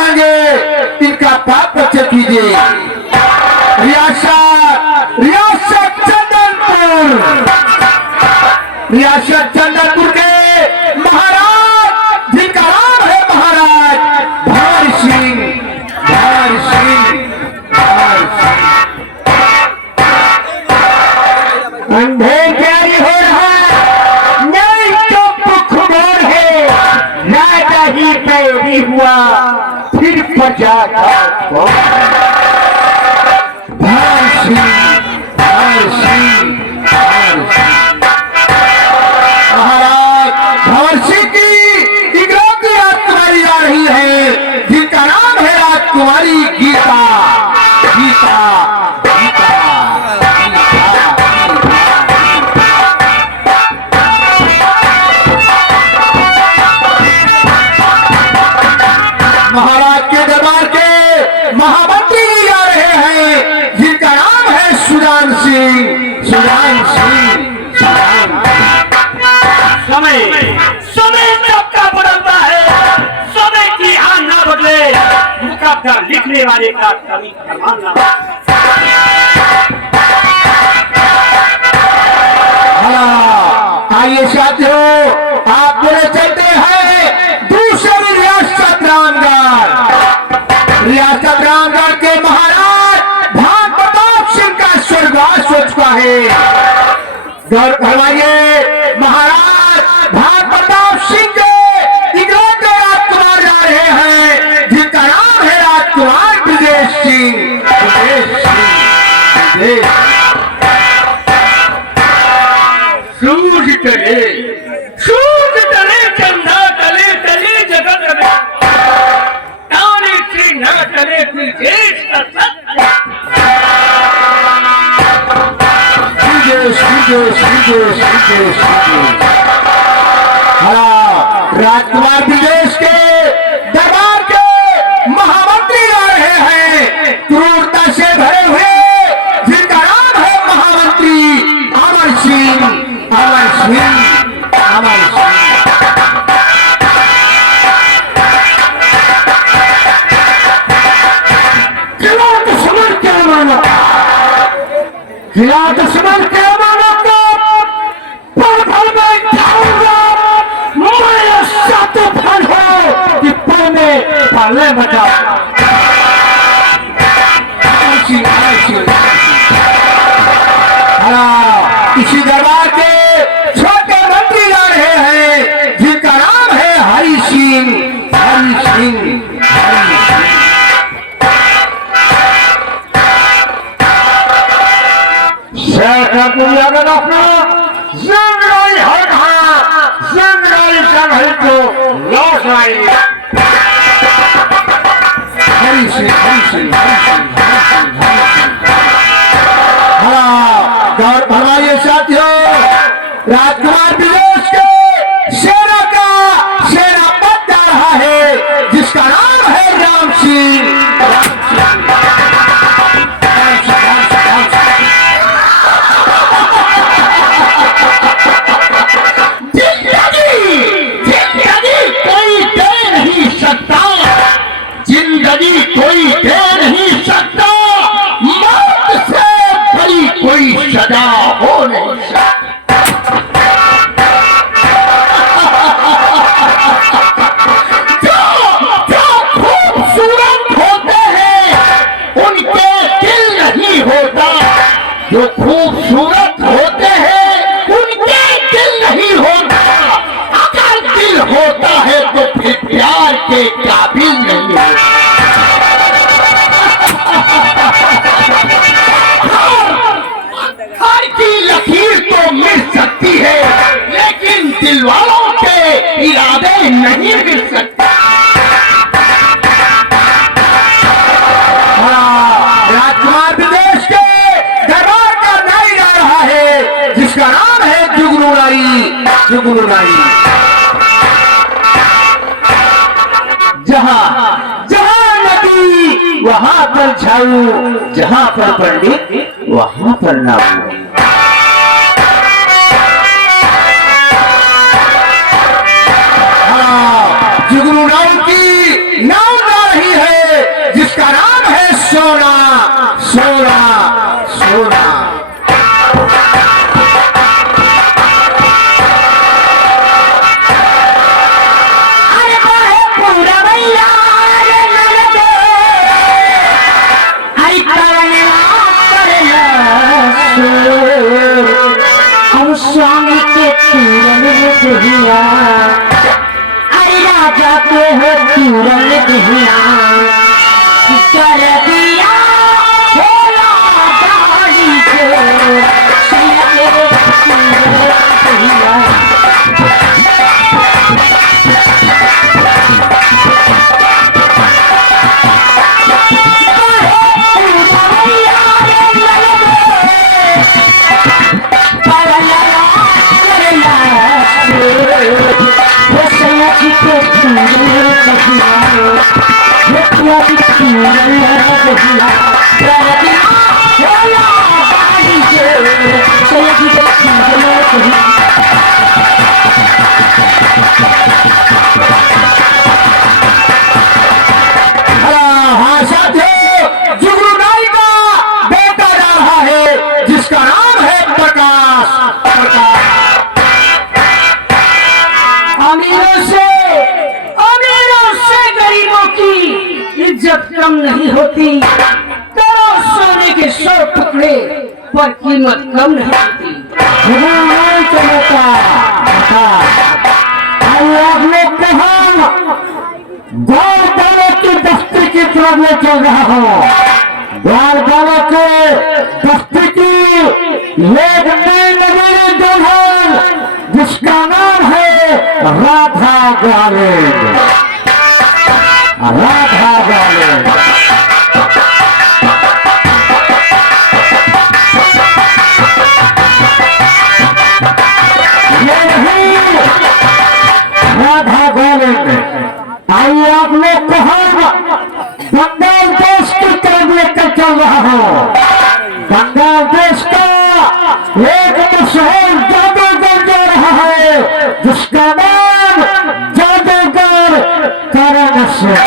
लगाएंगे, इनका पाप बच्चे कीजिए। रियासत चंदनपुर, रियासत चंदनपुर के महाराज जिनका नाम है महाराज भंवर सिंह, भंवर सिंह, भंवर सिंह। अंधे प्यारी हो रहा नहीं तो पुखमोर है, राजा ही पैरी हुआ फिर प्रजा का भंवर सिंह, भंवर सिंह, भंवर सिंह। महाराज भंवर सिंह की इकलौती राजकुमारी आ रही है जिनका नाम है राजकुमारी गीता, गीता, गीता। महाराज के दरबार के महामंत्री आ रहे हैं जिनका नाम है सुजान सिंह, सुजान सिंह, सुजान। समय समय सबका बदलता है, समय की आन ना बदले, मुकद्दर लिखने वाले का कभी कमाल ना। आइए साथियों, आप बोले चलते हैं दूसरी रियासत रामगढ़, रियासत रामगढ़ के महाराज भान प्रताप सिंह का स्वर्गवास हो चुका है। गौर फरमाइए, महाराज भान प्रताप सिंह के इकलौते राजकुमार जा रहे हैं जिनका नाम है राजकुमार ब्रजेश सिंह, ब्रजेश सिंह, ब्रजेश। सूरज टले चंदा टले टले जगत में, तारे से न टले कोई देश का सत्य। राजकुमार ब्रजेश के दरबार के महामंत्री आ रहे हैं क्रूरता से भरे हुए जिनका नाम है महामंत्री अमर सिंह, अमर सिंह, अमर सिंह। किला दुश्मन के मानो, किला दुश्मन के मानो को पल पल में खाऊंगा मैं, सातों फल हो कि पल में पाले बचा। इसी दरबार के छोटे मंत्री आ रहे हैं जिनका नाम है हरि सिंह, हरि सिंह, हरि सिंह। अगर अपना जंगलाई हर जंगलाई सब है तो लौट आई। हरि सिंह, हरि सिंह, हरि सिंह, हरि सिंह, हरि सिंह। गौर फरमाइए साथियों, राजकुमार ब्रजेश के सेना का सेनापति जा रहा है जिसका नाम है राम सिंह, राम सिंह, राम सिंह, राम सिंह, राम सिंह। जिंदगी कोई दे नहीं सकता, जिंदगी कोई दे नहीं सकता, मौत से बड़ी कोई सजा हो नहीं सकती। जो खूबसूरत होते हैं उनके दिल नहीं होता, जो खूबसूरत होते हैं उनके दिल नहीं होता, अगर दिल होता है तो फिर प्यार के काबिल नहीं होता। हर की लकीर तो मिल सकती है लेकिन दिल वालों के इरादे नहीं मिल सकते। राजकुमार ब्रजेश के दरबार का नाई आ रहा है जिसका नाम है जुगनू नाई, जुगनू नाई। जहां जहां नदी वहां पर झाड़ू, जहां पर पंडित वहां पर नाऊ। जुगनू नाव की नाव जा रही दिया कर दिया भोला दानी को सैया के दिया हाँ साथियों, जुगनू नाई का बेटा जा रहा है जिसका नाम है प्रकाश। अमीरों से गरीबों की इज्जत कम नहीं होती। करो सोने के 100 टुकड़े पर कीमत कम नहीं होती। जुगनू नाई का बेटा आपने कहा ग्वाल वाले की बस्ती की तरफ ले चल रहा हो। ग्वाल वाले के बस्ती की एक नवीन दुल्हन जिसका नाम है राधा ग्वालिन। राधा ग्वालिन ये नहीं राधा ग्वालिन। आइए आप लोग को हम बंगाल देश की तरफ लेकर चल रहा हूँ। बंगाल देश का एक मशहूर जादूगर जा रहा है जिसका नाम जादूगर करण सिंह।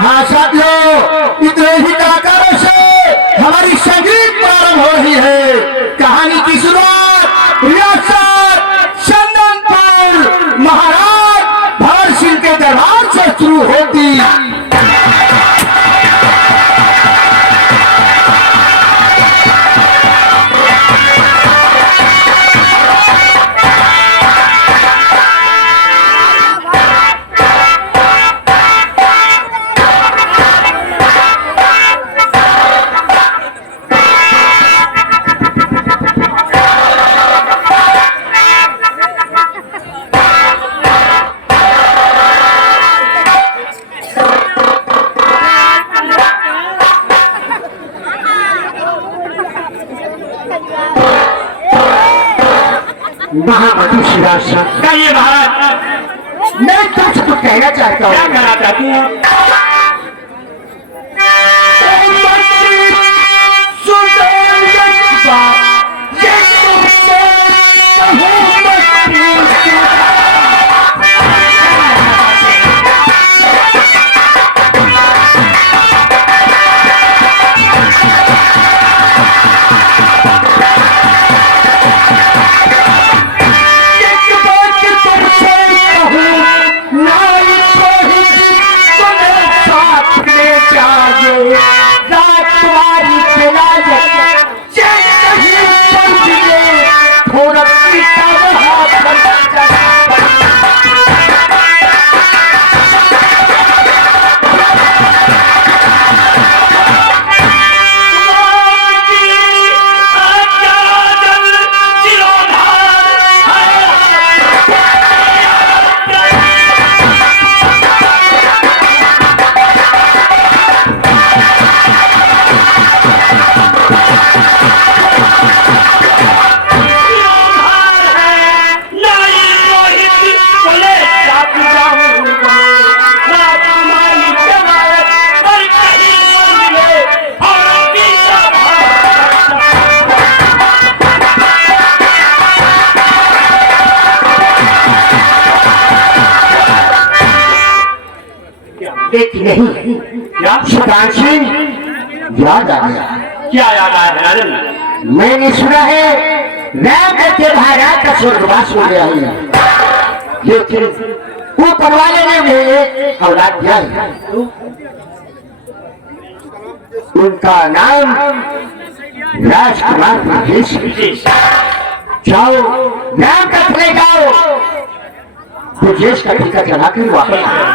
हाँ साथियों, इतने ही कलाकारों से हमारी संगीत प्रारंभ हो रही है। कहानी की शुरुआत रियासत चंदनपुर महाराज भंवर सिंह के दरबार से शुरू होती। महामती शिराशा कहिए महाराज, मैं तुमसे कुछ कहना चाहता हूँ। क्या कहना चाहती हूँ? नहीं, क्या सुल्तान सिंह याद आ गया। क्या याद आया है राजन? मैंने सुना है राम के महाराज का स्वर्गवास हो गया है, लेकिन ऊपर वाले ने मुझे औलाद दिया है। उनका नाम राजकुमार ब्रजेश है। जाओ राम का प्ले गाओ, ब्रजेश का टीका चढ़ा कर वापस आओ।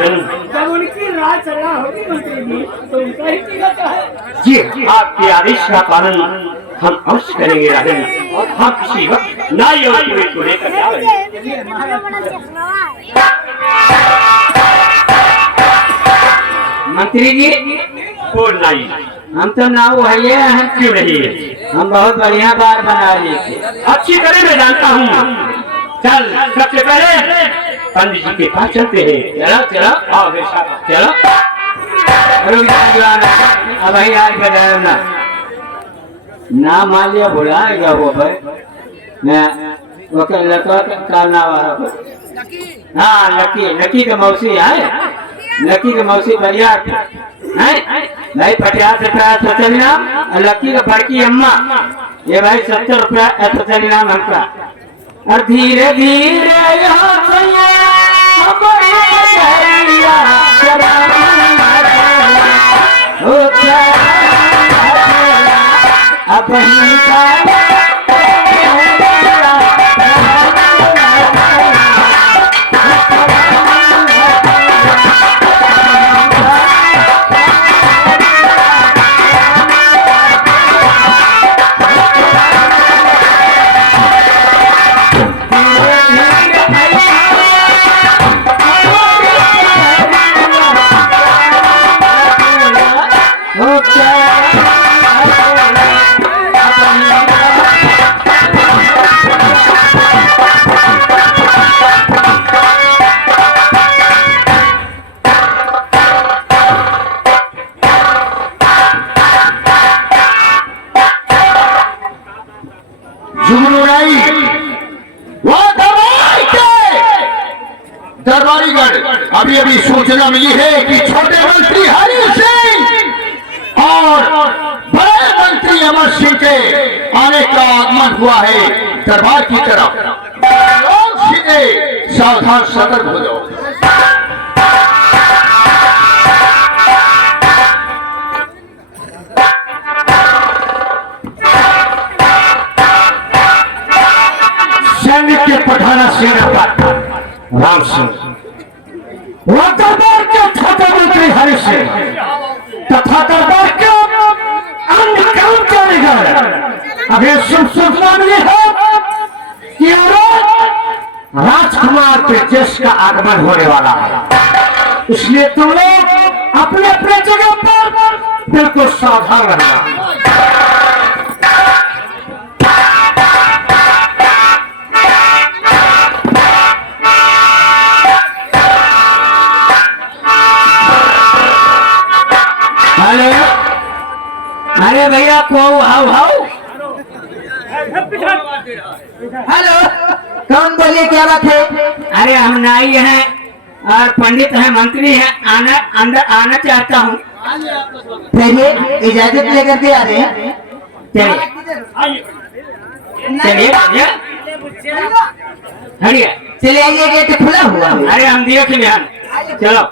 जब उनकी राज चला होगी मंत्री जी, तो उनका ही टीका चाहे। जी, आपके आदेश का पालन हम अवश्य करेंगे राजन, और हम किसी वक्त नाई और पुरोहित को लेकर जाएंगे। मंत्री जी, और नाई हम तो नाव है हैं, क्यों नहीं है? हम बहुत बढ़िया बार बना लिए थे। अच्छी तरह मैं जानता हूँ। चल सबसे पहले पंडित जी के पास चलते हैं। चलो चलो, आओ मेरे साथ चलो। रुक जा जवान, अब ही आज बताया ना मान लिया बुलाएगा वो भाई, मैं वो लड़का का नाम हाँ लकी, लकी का मौसी है, लकी का मौसी बढ़िया है भाई। 50 रुपया सोचल नाम, लकी का बड़की अम्मा ये भाई 70 रुपया सोचल नाम हमका। और धीरे धीरे यहाँ अब दरबारीगढ़ अभी अभी सूचना मिली है कि छोटे मंत्री हरि सिंह और बड़े मंत्री अमर सिंह के आने का आगमन हुआ है दरबार की तरफ। लोग सीधे सावधान सतर्क हो जाओ। सैनिक के पठाना सेना पर राम सिंह, दरबार के छोटे मंत्री हरि सिंह तथा दरबार के अन्य कर्मचारीगण अभी सूचना मिली है कि राजकुमार ब्रजेश का आगमन होने वाला है, इसलिए तुम लोग अपने अपने जगह पर बिल्कुल सावधान रहना। अरे भैया को हाउ हाउ, हेलो कौन बोलिए, क्या बात है? अरे हम नाई हैं और पंडित हैं, मंत्री हैं, आना अंदर आना चाहता हूँ। चलिए इजाजत लेकर के आ रहे हैं। चलिए चलिए हरिया, चले आइए, गेट खुला हुआ है। अरे हम देख लिया, चलो।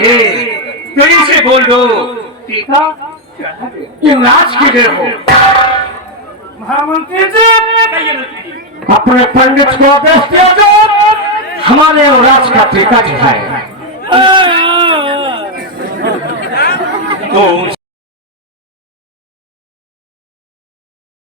हे तेरी से बोल दो टीका ये नाच के लिए हो। महामंत्री जी अपने पंडित को आदेश दिया जो हमारे राज का टीका चढ़ाए।